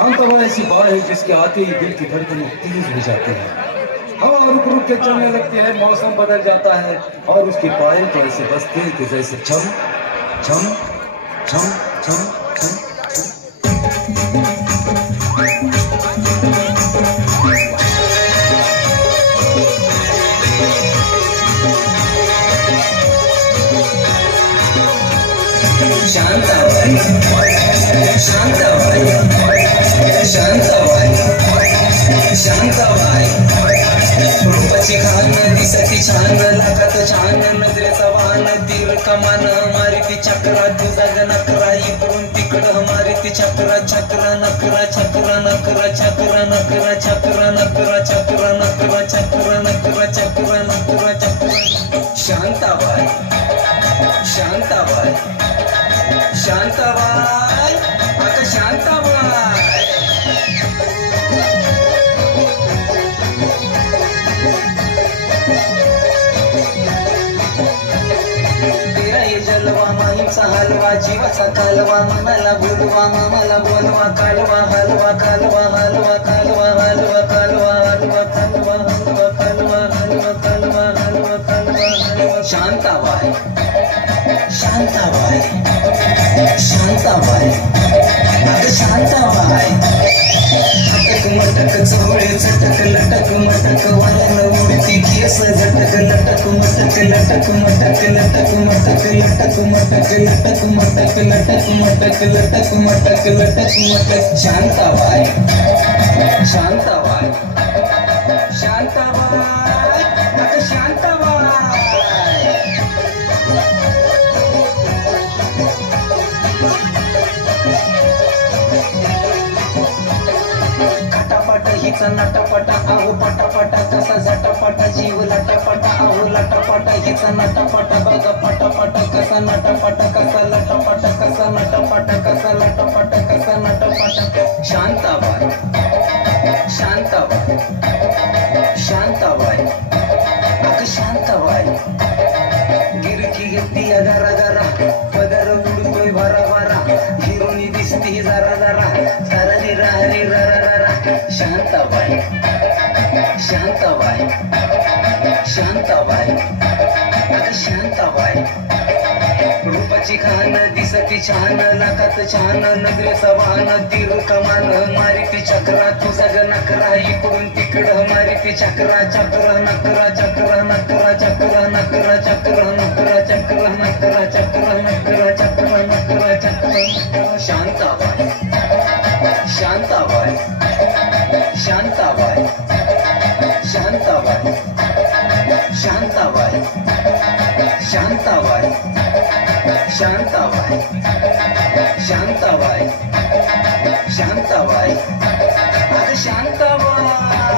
जिसके आते ही दिल की धड़कनें तेज हो जाती हैं। हवा रुक रुक के चलने लगती है, मौसम बदल जाता है, और उसके पायल तो ऐसे बसते हैं कि जैसे छम छम छम छम छम शांताबाई रूपाची खान दिसती छान लाखात छान नजरेचा वाहन तीर कमान मारिती चक्रा तुझा नकरा इकडून तिकडं मारिती चक्रा चक्र नकरा चक्र नकरा चक्र नकरा चक्र नकरा चक्र नकरा चक्र नकरा चक्र नकरा चक्र. शांताबाई शांताबाई शांताबाई. कालवा जीवाचा कालवा मनाला बोलवा मामाला बोलवा कालवा हलवा कालवा हलवा कालवा हलवा कालवा हलवा कालवा हलवा कालवा हलवा कालवा हलवा कालवा हलवा. शांताबाय शांताबाय शांताबाय शांताबाय चवळे चटक लटक मटक वाल्यानं उडती केस. झटक लटक मटक लटक मटक लटक मटक लटक मटक लटक मटक लटक मटक लटक मटक लटक मटक. शांताबाई शांताबाई शांताबाई. हिचा नटपटा आहो पटापटा कसा झटपटा जीव लटपटा आहो लटपटा हिचा नटापटा बघ पटापट कसा नटापटा कसा लटापट कसा नटापटा कसा लटापट कसा नटापटा शांताबाई शांताबाई शांताबाई अगं शांताबाई गिरकी घेतली अगारा गारा पदर उडतोय भरा भरा हिरोनी दिसती जरा जरा शांताबाई. शांताबाई. शांताबाई. अगं शांताबाई. रूपाची खान दिसती छान नाकात छान नगरे सवान तीर कमान मारी ती चक्रा तुझा ग नकरा इकडून तिकडं मारिती चक्रा चक्र नकरा चक्र नकरा चक्र नकरा चक्र नकरा चक्र नकरा चक्र नकरा चक्र नकरा चक्र शांताबाई. शांताबाई. शांताबाई. शांताबाई. शांताबाई. शांताबाई. शांताबाई. शांताबाई. शांताबाई. अगं शांताबाई.